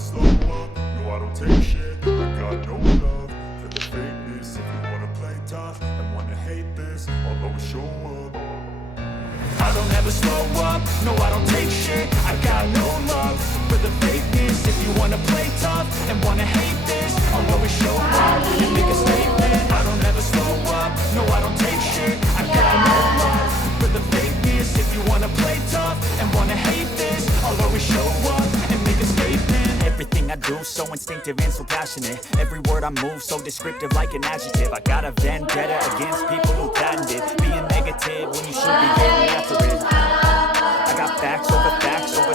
slow up, no I don't take shit. I got no love for the fakeness. If you wanna play tough and wanna hate this, I'll always show up. I don't ever slow up, no I don't take shit. I got no love for the fakeness. If you wanna play tough and wanna hate this, I'll always show up and make a statement. I don't ever slow up, no I don't take shit. I got no love for the fakeness. If you wanna play tough and wanna hate this, I'll always show up and make a statement. Everything I do so instinctive and so passionate. Every word I move so descriptive like an adjective. I got a vendetta against people who patented being negative when you should be getting after it. I got facts over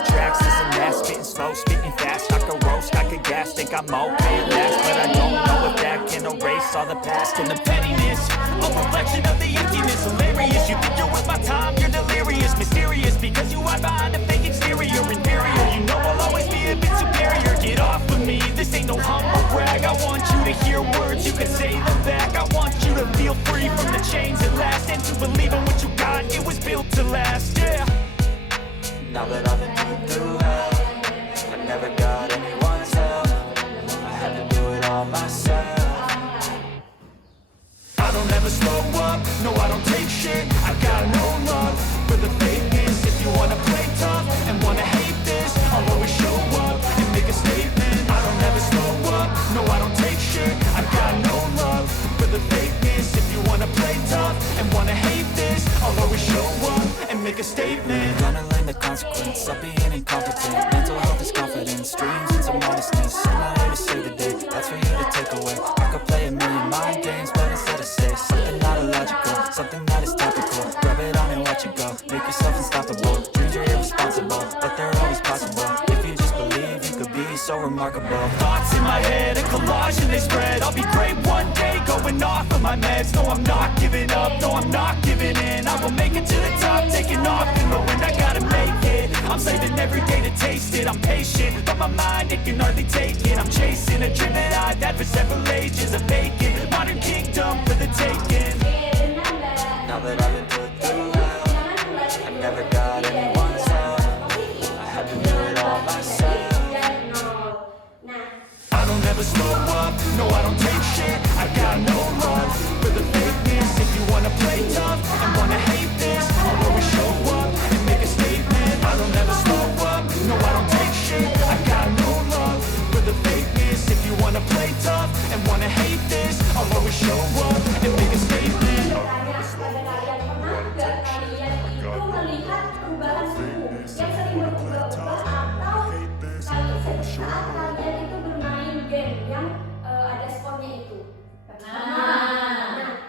tracks. This and that, spitting slow, spitting fast. I could roast, I could gas, think I'm okay at last, but I don't know if that can erase all the past and the pettiness. A reflection of the emptiness, hilarious. You think you're worth my time, you're delirious, mysterious, because you hide behind a fake exterior. Inferior, you know I'll always be a bit superior. Get off of me, this ain't no humble brag. I want you to hear words, you can say them back. I want you to feel free from the chains at last, and to believe in what you got, it was built to last, yeah. Now that I've been through hell, I never got anyone's help. I had to do it all myself. I don't ever slow up, no I don't take shit. I got no love for the fakeness. If you wanna play tough and wanna hate this, I'll always show up and make a statement. I don't ever slow up, no I don't take shit. I got no love for the fakeness. If you wanna play tough and wanna hate this, I'll always show up and make a statement. Gonna learn the consequence of being incompetent. Mental health is confidence, dreams and some modestness. I'm not here to save the day, that's for you to take away. I could play a million mind games, but instead I say something not illogical, something that is topical. Grab it on and watch it go, make yourself unstoppable. Dreams are irresponsible, but they're always possible. If you just believe, you could be so remarkable. Thoughts in my head, a collage and they spread. I'll be great one day, going off of my meds. No, I'm not giving up, no, I'm not giving in. I will make it to the top, taking off in the wind. I gotta make it, I'm saving every day to taste it. I'm patient, but my mind, it can hardly take it. I'm chasing a dream that I've had for several ages. A vacant, modern kingdom for the taking. Now that I've been put through hell, I never got anyone's help. I had to do it all myself. I don't ever slow up, no I don't take shit. I got no love for the fakeness. If you wanna play tough and wanna hate this, I'll always show up and make a statement. I don't ever slow up, no I don't take shit. I got no love for the fakeness. If you wanna play tough and wanna hate this, I'll always show up and make a statement.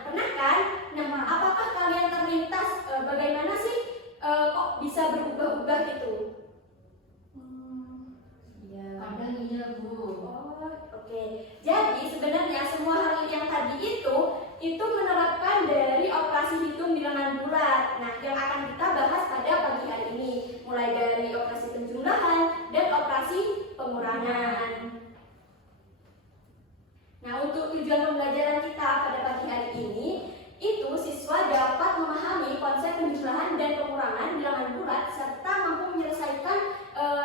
Pernah kan? Nah, apakah kalian terlintas bagaimana sih kok bisa berubah-ubah gitu? Kadang iya Bu. Oke. Jadi sebenarnya semua hal yang tadi itu menerapkan dari operasi hitung bilangan bulat. Nah, yang akan kita bahas pada pagi hari ini, mulai dari operasi penjumlahan dan operasi pengurangan. Nah, untuk tujuan pembelajaran kita pada pagi hari ini, itu siswa dapat memahami konsep penjumlahan dan pengurangan bilangan bulat serta mampu menyelesaikan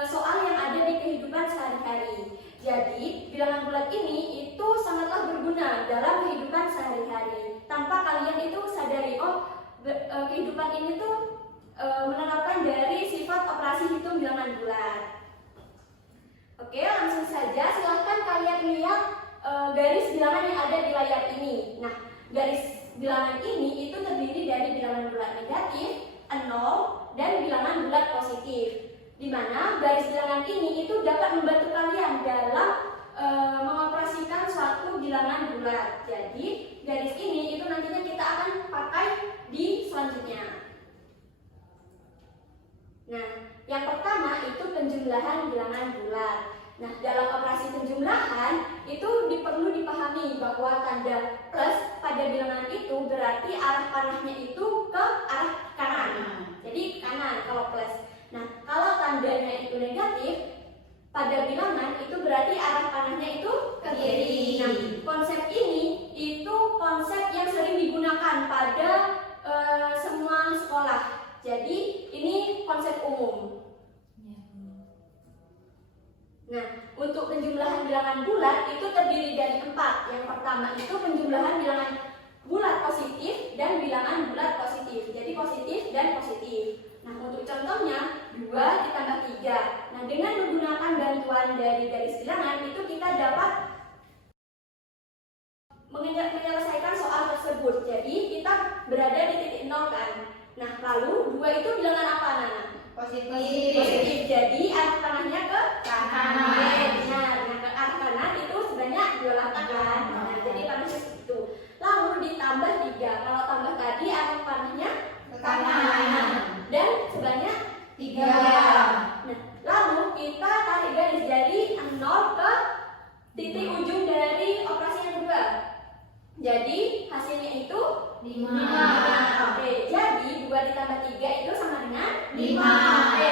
soal yang ada di kehidupan sehari-hari. Jadi, bilangan bulat ini itu sangatlah berguna dalam kehidupan sehari-hari. Tanpa kalian itu sadari, kehidupan ini tuh menerapkan dari sifat operasi hitung bilangan bulat. Oke, langsung saja silahkan kalian lihat garis bilangan yang ada di layar ini. Nah, garis bilangan ini itu terdiri dari bilangan bulat negatif, 0, dan bilangan bulat positif. Di mana garis bilangan ini itu dapat membantu kalian dalam mengoperasikan suatu bilangan bulat. Jadi, garis ini itu nantinya kita akan pakai di selanjutnya. Nah, yang pertama itu penjumlahan bilangan bulat. Nah, dalam operasi penjumlahan itu perlu dipahami bahwa tanda plus pada bilangan itu berarti arah panahnya itu ke arah kanan. Jadi kanan kalau plus. Nah, kalau tandanya itu negatif pada bilangan itu berarti arah panahnya itu ke kiri. Nah, konsep ini itu konsep yang sering digunakan pada semua sekolah. Jadi ini konsep umum. Nah, untuk penjumlahan bilangan bulat itu terdiri dari 4. Yang pertama itu penjumlahan bilangan bulat positif dan bilangan bulat positif. Jadi positif dan positif. Nah, untuk contohnya 2 ditambah 3. Nah, dengan menggunakan bantuan dari garis bilangan itu kita dapat menyelesaikan soal tersebut. Jadi kita berada di titik 0 kan. Nah, lalu 2 itu bilangan apa, Nana? Positif. Jadi arah panahnya ke kanan. Nah, dengan arah kanan itu sebanyak 2 langkah kan. Nah, jadi panahnya segitu. Lalu ditambah 3. Kalau tambah tadi arah panahnya Ke kanan. dan sebanyak 3. Nah, lalu kita tarik garis dari 0 ke titik ujung dari operasi yang kedua. Jadi hasilnya itu 5. Oke, jadi 2 ditambah 3 itu sama dengan 5. Oke,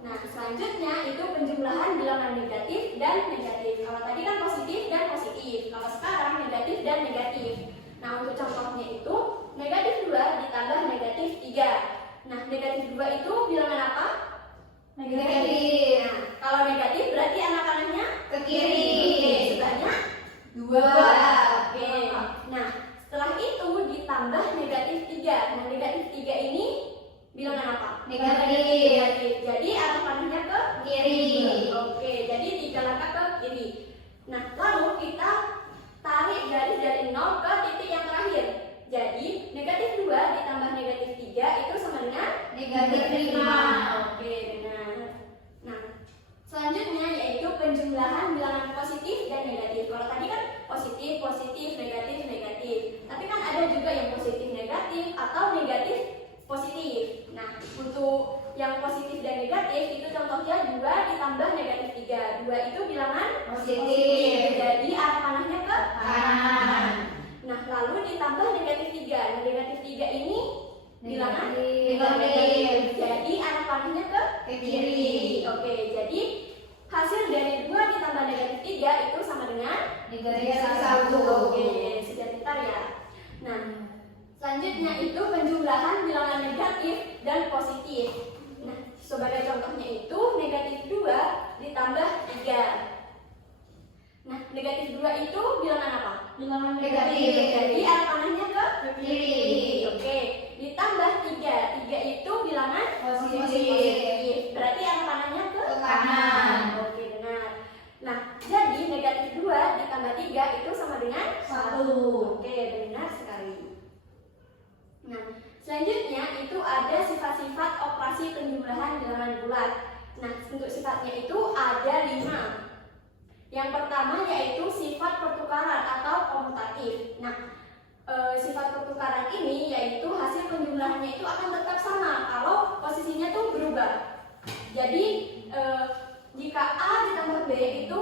nah selanjutnya itu penjumlahan bilangan negatif dan negatif. Kalau tadi kan positif dan positif. Kalau sekarang negatif dan negatif. Nah, untuk contohnya itu negatif 2 ditambah negatif 3. Nah, negatif 2 itu bilangan apa? Negatif. Nah, kalau negatif berarti anak-anaknya Ke kiri. Oke, sebanyak 2. Oke. Nah, setelah itu ditambah negatif 3. Nah, negatif 3 ini bilangan apa? Negatif. Jadi arah panahnya ke Kiri. Oke, jadi 3 langkah ke kiri. Nah, lalu kita tarik garis dari 0 ke titik yang terakhir. Jadi negatif 2 ditambah negatif 3 itu sama dengan Negatif 5. Oke, benar. Nah, selanjutnya yaitu penjumlahan bilangan positif dan negatif. Kalau tadi kan positif, positif, negatif, negatif. Tapi kan ada juga yang positif negatif atau negatif positif. Nah, untuk yang positif dan negatif itu contohnya 2 ditambah negatif 3. 2 itu bilangan Positif. Jadi arah panahnya ke Kanan. Nah, lalu ditambah negatif 3. Nah, negatif 3 ini bilangan Negatif. Jadi arah panahnya ke Ke kiri. Oke, jadi hasil dari 2 ditambah negatif 3 itu sama dengan Negatif 1. Oke, sudah pintar ya. Nah, selanjutnya itu penjumlahan bilangan negatif dan positif. Nah, sebagai contohnya itu negatif 2 ditambah 3. Nah, negatif 2 itu bilangan apa? Bilangan negatif. Jadi arah panahnya ke Kiri. Oke, ditambah 3. 3 itu bilangan Positif. Berarti arah panahnya ke Ke kanan. Oke, benar. Nah, jadi negatif 2 ditambah 3 itu sama dengan 1. Oke, benar sekali. Nah, selanjutnya itu ada sifat-sifat operasi penjumlahan bilangan bulat. Nah, untuk sifatnya itu ada 5. Yang pertama yaitu sifat pertukaran atau komutatif. Nah, sifat pertukaran ini yaitu hasil penjumlahannya itu akan tetap sama kalau posisinya tuh berubah. Jadi jika A ditambah B itu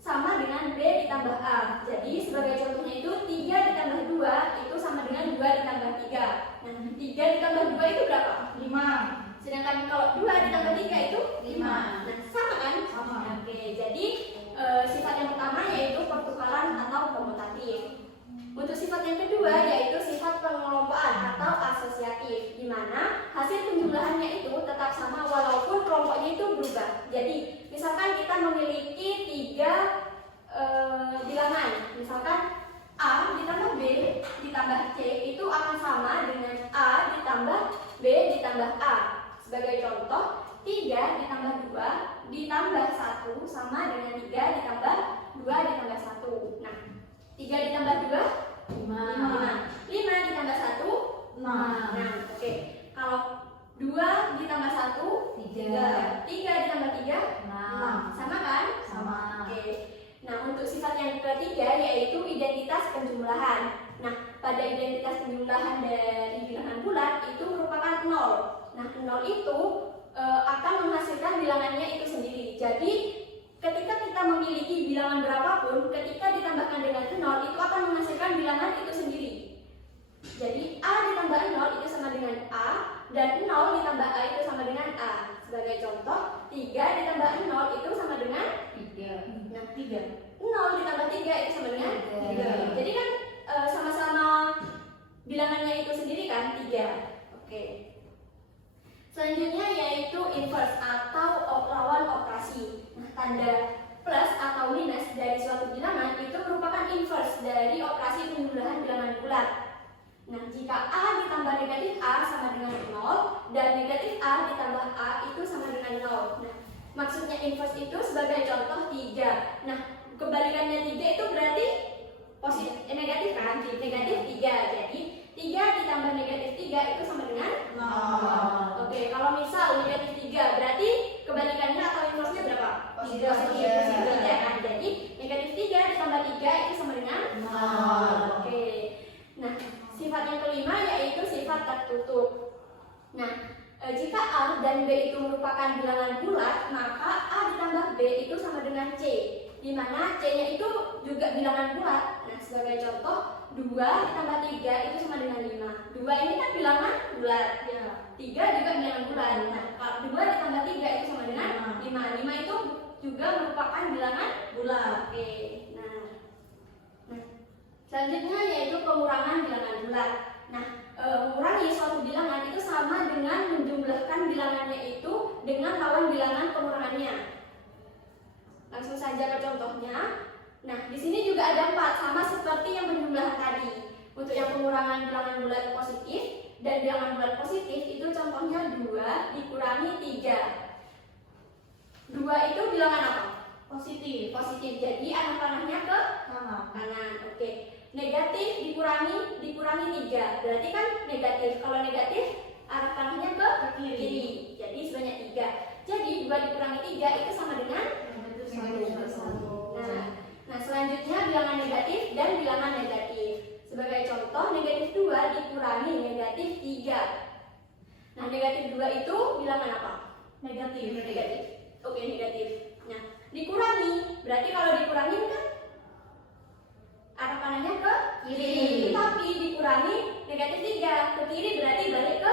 sama dengan B ditambah A. Jadi sebagai contohnya itu 3 ditambah 2 itu sama dengan 2 ditambah 3. Nah, 3 ditambah 2 itu berapa? 5. Sedangkan kalau 2 ditambah 3 itu 5. Nah, sama kan? Sama. Oke, jadi sifat yang pertama yaitu pertukaran atau komutatif. Untuk sifat yang kedua yaitu sifat pengelompokan atau asosiatif, di mana hasil penjumlahannya itu tetap sama walaupun kelompoknya itu berubah. Jadi, misalkan kita memiliki 3 bilangan, misalkan A ditambah B ditambah C itu akan sama dengan A ditambah B ditambah A. Sebagai contoh, 3 ditambah 2 ditambah 1 sama dengan 3 ditambah 2 ditambah 1. Nah, 3 ditambah 2 5. 5 ditambah 1 6. Nah, oke. Kalau 2 ditambah 1 3. 3 ditambah 3 6. sama kan? Sama. Oke. Nah, untuk sifat yang ketiga yaitu identitas penjumlahan. Nah, pada identitas penjumlahan dari bilangan bulat itu merupakan 0. Nah, 0 itu akan menghasilkan bilangannya itu sendiri. Jadi, ketika kita memiliki bilangan berapapun, ketika ditambahkan dengan 0 itu akan menghasilkan bilangan itu sendiri. Jadi, A ditambah 0 itu sama dengan A, dan 0 ditambah A itu sama dengan A. Sebagai contoh, 3 ditambah 0 itu sama dengan 3. Nah, 3. 0 ditambah 3 itu sama dengan 3. Jadi kan sama-sama bilangannya itu sendiri kan 3. Oke. Selanjutnya yaitu inverse atau lawan operasi. Nah, ada plus atau minus dari suatu bilangan itu merupakan inverse dari operasi penjumlahan bilangan bulat. Nah, jika A ditambah negatif A sama dengan 0 dan negatif A ditambah A itu sama dengan 0. Nah, maksudnya inverse itu sebagai contoh 3. Nah, kebalikannya 3 itu berarti negatif kan? Negatif 3. Jadi 3 ditambah negatif 3 itu sama dengan 0. Oke, kalau misal negatif 3 berarti kebalikannya atau inverse-nya berapa? Positif. Positif ya kan? Jadi negatif 3 ditambah 3 itu sama dengan 0. Oke. Nah, sifat yang kelima yaitu sifat tertutup. Nah, jika A dan B itu merupakan bilangan bulat, maka A ditambah B itu sama dengan C, di mana C-nya itu juga bilangan bulat. Nah, sebagai contoh, 2 ditambah 3 itu sama dengan 5. 2 ini kan bilangan bulat, ya. 3 juga bilangan bulat. Nah, 2 ditambah 3 itu sama dengan 5. 5 itu juga merupakan bilangan bulat. Oke. Nah, selanjutnya yaitu pengurangan bilangan bulat. Nah, mengurangi suatu bilangan itu sama dengan menjumlahkan bilangannya itu dengan lawan bilangan pengurangannya. Langsung saja ke contohnya. Nah, di sini juga ada 4 sama seperti yang penjumlahan tadi. Untuk yang pengurangan bilangan bulat positif dan bilangan bulat positif itu contohnya 2 dikurangi 3. 2 itu bilangan apa? Positif. Jadi anak panahnya ke kanan. Oke. Negatif dikurangi 3. Berarti kan negatif. Kalau negatif arah panahnya ke kiri. Jadi sebanyak 3. Jadi 2 dikurangi 3 itu sama dengan 1. Nah, selanjutnya bilangan negatif dan bilangan negatif. Sebagai contoh, negatif 2 dikurangi negatif 3. Nah, negatif 2 itu bilangan apa? Negatif. Oke, negatif. Nah, dikurangi. Berarti kalau dikurangin kan arah panahnya ke kiri. Tapi dikurangi negatif 3 ke kiri berarti balik ke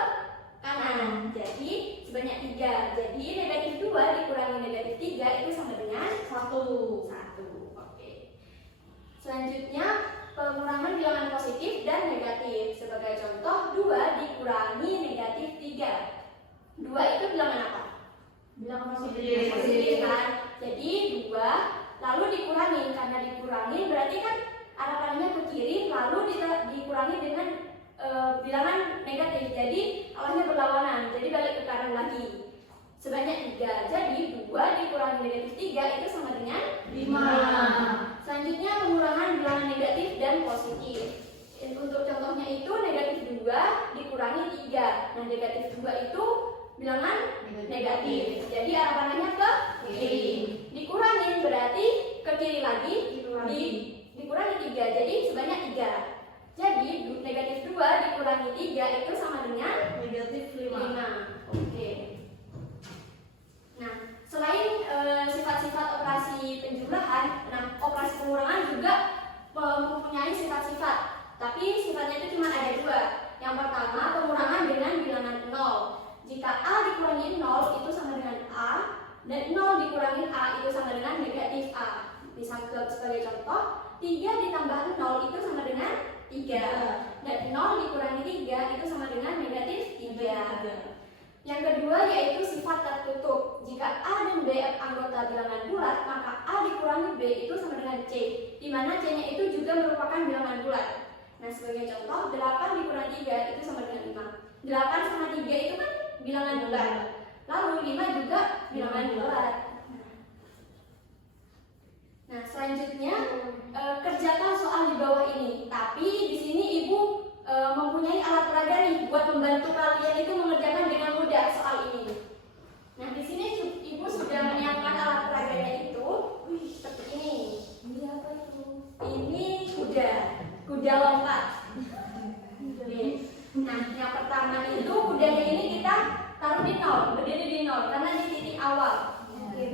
kanan. Jadi sebanyak 3. Jadi negatif 2 dikurangi negatif 3 itu sama dengan 1. Oke. Selanjutnya pengurangan bilangan positif dan negatif. Sebagai contoh, 2 dikurangi negatif 3. 2 itu bilangan apa? Bilangan positif kan? Jadi 2 lalu dikurangi. Karena dikurangi berarti kan arah panahnya ke kiri, lalu dikurangi dengan bilangan negatif. Jadi arahnya berlawanan, jadi balik ke kanan lagi. Sebanyak 3. Jadi 2 dikurangi negatif 3 itu sama dengan 5. Selanjutnya pengurangan bilangan negatif dan positif. Untuk contohnya itu negatif 2 dikurangi 3. Nah, negatif 2 itu bilangan negatif. Jadi arah panahnya ke kiri. Dikurangin berarti ke kiri lagi, dikurangi 3. Jadi sebanyak 3. Jadi negatif 2 dikurangi 3 itu sama dengan negatif 5. Oke. Nah, selain sifat-sifat operasi penjumlahan, nah operasi pengurangan juga mempunyai sifat-sifat. Tapi sifatnya itu cuma ada 2. Yang pertama, pengurangan dengan bilangan 0. Jika A dikurangi 0 itu sama dengan A, dan 0 dikurangi A itu sama dengan negatif A. Misalnya sebagai contoh, 3 ditambah 0 itu sama dengan 3. Dan 0 dikurangi 3 itu sama dengan negatif 3. Yang kedua yaitu sifat tertutup. Jika A dan B anggota bilangan bulat, maka A dikurangi B itu sama dengan C, di mana C-nya itu juga merupakan bilangan bulat. Nah, sebagai contoh, 8 dikurangi 3 itu sama dengan 5. 8 sama 3 itu kan bilangan bulat. Lalu 5 juga bilangan bulat. Nah, selanjutnya kerjakan soal di bawah ini. Tapi di sini Ibu mempunyai alat peraga nih buat membantu kalian itu mengerjakan dengan mudah soal ini. Nah, di sini Ibu sudah menyiapkan alat peraganya itu. Seperti ini. Ini apa itu? Ini kuda lompat. Nah, yang pertama itu kudanya ini kita taruh di 0, berdiri di 0 karena di titik awal. Oke.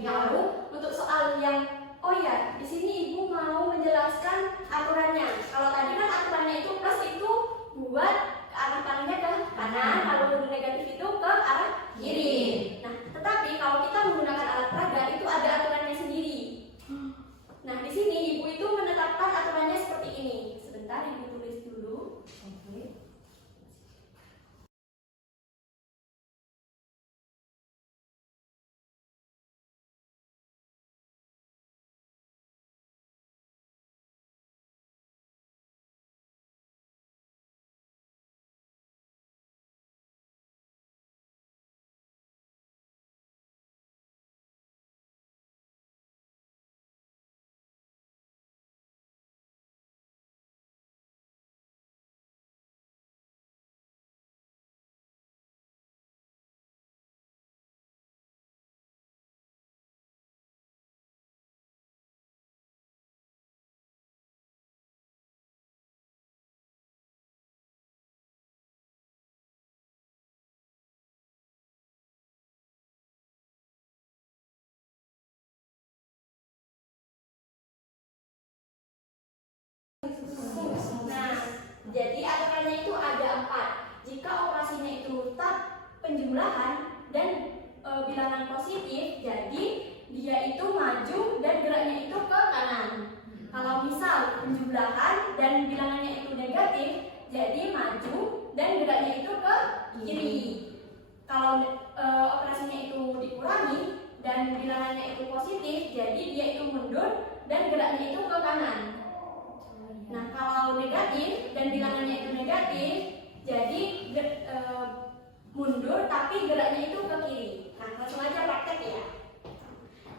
Nah, jadi aturannya itu ada 4. Jika operasinya itu mutlak penjumlahan dan bilangan positif, jadi dia itu maju dan geraknya itu ke kanan. Kalau misal penjumlahan dan bilangannya itu negatif, jadi maju dan geraknya itu ke kiri. Kalau operasinya itu dikurangi dan bilangannya itu positif, jadi dia itu mundur dan geraknya itu ke kanan. Nah, kalau negatif dan bilangannya itu negatif, jadi mundur tapi geraknya itu ke kiri. Nah, langsung aja praktek ya.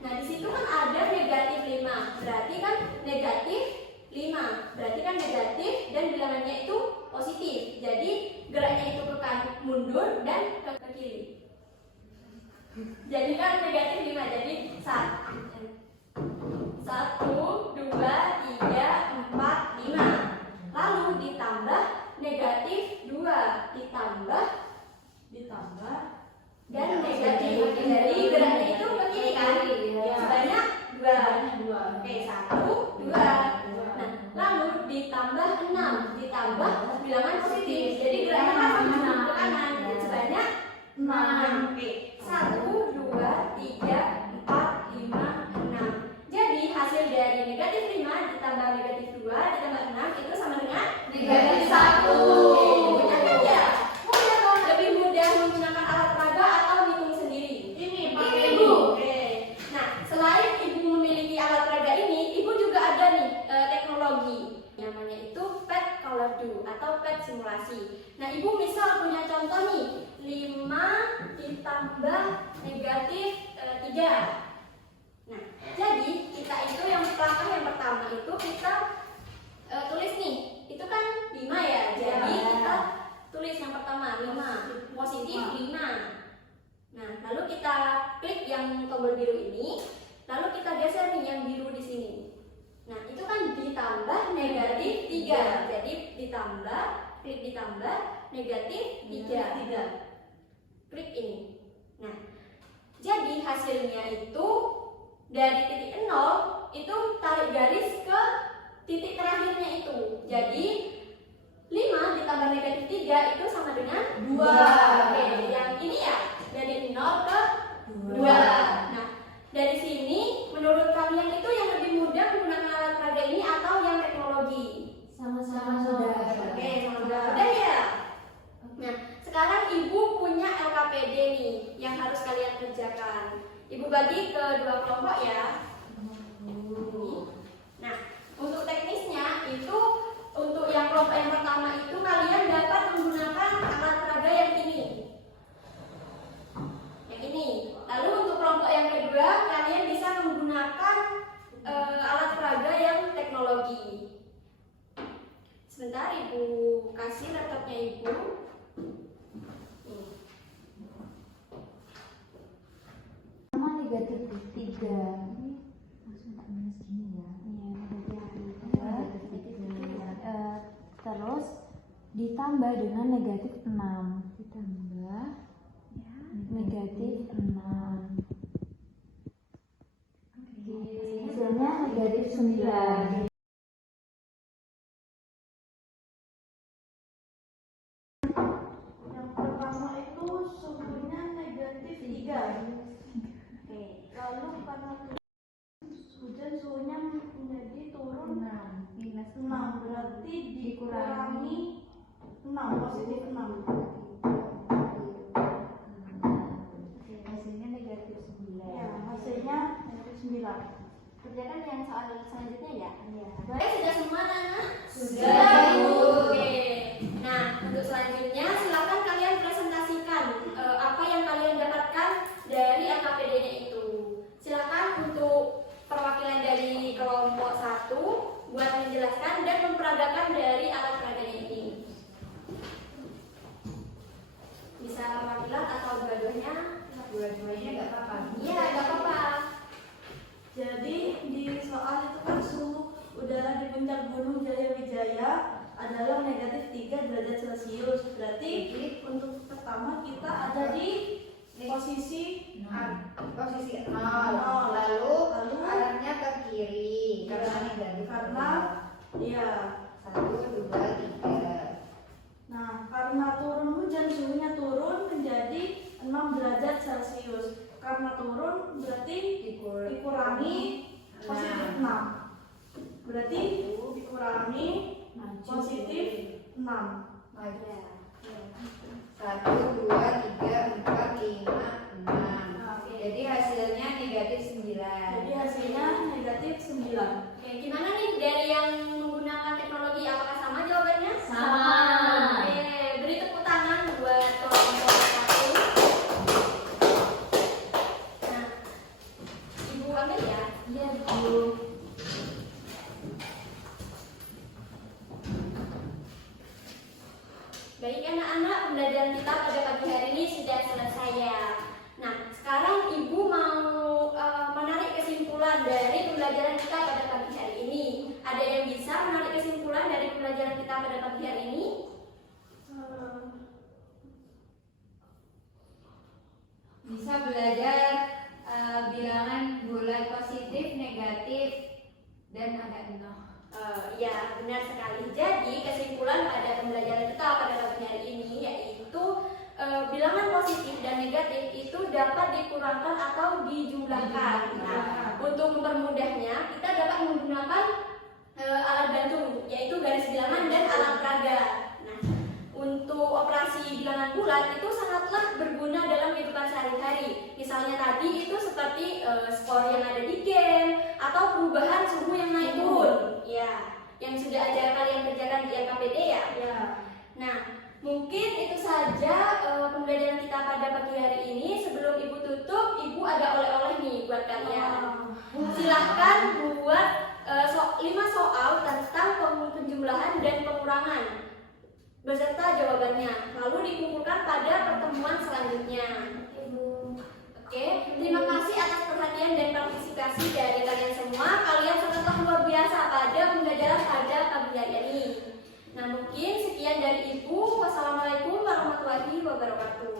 Nah, di situ kan ada negatif 5, berarti kan negatif 5, berarti kan negatif dan bilangannya itu positif. Jadi geraknya itu ke kanan, mundur dan ke kiri. Jadi kan negatif 5, jadi 1, 2, 3, 4, 5. Lalu ditambah negatif 2, ditambah dan negatif. Jadi geraknya itu ke kiri kan? Sebanyak 2. Oke, 1, 2. Nah, lalu ditambah 6, ditambah bilangan positif. Jadi geraknya kan ke kanan. Sebanyak 6. Oke, 1, 2, 3, 4, 5, 6. Jadi hasil dari negatif 5 ditambah negatif 2 ditambah 6 itu sama dengan negatif 1. Mudah kan ya? Mudah dong. Lebih mudah menggunakan alat peraga atau hitung sendiri? Ini Bu. Oke. Nah, selain Ibu memiliki alat peraga ini, Ibu juga ada nih teknologi namanya itu PET Color Do atau PET simulasi. Nah, Ibu misal punya contoh nih 5 ditambah negatif 3. Nah, jadi kita itu yang langkah yang pertama itu kita tulis nih, itu kan 5 ya, jadi kita tulis yang pertama 5, positif 5. Nah, lalu kita klik yang tombol biru ini, lalu kita geser nih yang biru di sini. Nah, itu kan ditambah negatif 3, jadi ditambah, klik ditambah negatif 3. Klik ini. Nah, jadi hasilnya itu dari titik 0 itu tarik garis ke titik terakhirnya itu. Jadi 5 ditambah negatif 3 itu sama dengan 2. Oke, yang ini ya dari 0 ke 2. Nah, dari sini menurut kalian itu yang lebih mudah menggunakan alat peraga ini atau yang teknologi? Sama-sama sudah. Oke, sama-sama sudah ya. Nah, sekarang Ibu punya LKPD nih yang harus kalian kerjakan. Ibu bagi ke 2 kelompok ya. Nah, untuk teknisnya itu untuk yang kelompok yang pertama itu kalian dapat menggunakan alat peraga yang ini. Yang ini. Lalu untuk kelompok yang kedua kalian bisa menggunakan alat peraga yang teknologi. Sebentar Ibu kasih laptopnya Ibu. Negatif 3 langsung tak minus gini ya. Negatif 3 terus ditambah dengan negatif 6 ditambah negatif 6. Hasilnya negatif 9. Yang pertama itu suhunya negatif 3. Lalu karena hujan suhunya menjadi turun minus 6, berarti dikurangi 6, positif 6. Hasilnya negatif 9. Ya, hasilnya negatif 9. Kerjakan yang soal selanjutnya ya. Iya. Boleh sudah semua anak-anak? Sudah, Bu. Oke. Nah, untuk selanjutnya silakan kalian presentasikan apa yang kalian dapatkan dari LKPD-nya itu. Silakan untuk perwakilan dari kelompok 1 buat menjelaskan dan memperagakan dari alat peraganya ini. Bisa perwakilan atau dua-duanya? Dua-duanya nggak apa-apa. Iya, nggak apa-apa. Jadi di soal itu kan suhu udara di puncak Gunung Jayawijaya adalah negatif 3 derajat Celcius. Berarti untuk pertama kita ada di posisi 0, lalu arahnya ke kiri karena negatif karena ya 1, 2, dikurangi positif 6. Berarti dikurangi positif 6. Aja. 1, 2, 3, 4, 5, 6. Jadi hasilnya negatif 9. Jadi hasilnya negatif 9. Oke, gimana nih dari yang menggunakan teknologi, apakah sama jawabannya? Sama. Oke, beri tepuk tangan buat kelompok 1. Nah, Ibu ambil ya. Iya, Bu. Baik anak-anak, pembelajaran kita pada pagi hari ini sudah selesai ya. Nah, sekarang Ibu mau menarik kesimpulan dari pembelajaran kita pada pagi hari ini. Ada yang bisa menarik kesimpulan dari pembelajaran kita pada pagi hari ini? Bisa belajar bilangan bulat positif, negatif, dan angka 0. Ya, benar sekali. Jadi, kesimpulan pada pembelajaran kita pada pagi hari ini yaitu bilangan positif dan negatif itu dapat dikurangkan atau dijumlahkan. Nah, untuk mempermudahnya, kita dapat menggunakan alat bantu, yaitu garis bilangan dan alat peraga. Nah, untuk operasi bilangan bulat itu sangatlah berguna dalam kehidupan sehari-hari. Misalnya tadi itu seperti skor yang ada di game atau perubahan suhu yang naik turun. Ya, yang sudah ada kalian kerjakan di LKPD ya. Ya. Nah, mungkin itu saja pembelajaran kita pada pagi hari ini. Sebelum Ibu tutup, Ibu ada oleh-oleh nih buat kalian. Silahkan buat 5 soal tentang penjumlahan dan pengurangan beserta jawabannya, lalu dikumpulkan pada pertemuan selanjutnya. Oke, terima kasih atas perhatian dan partisipasi dari kalian semua. Kalian sangatlah luar biasa pada pembelajaran pada pagi hari ini. Nah, mungkin sekian dari Ibu. Wassalamualaikum warahmatullahi wabarakatuh.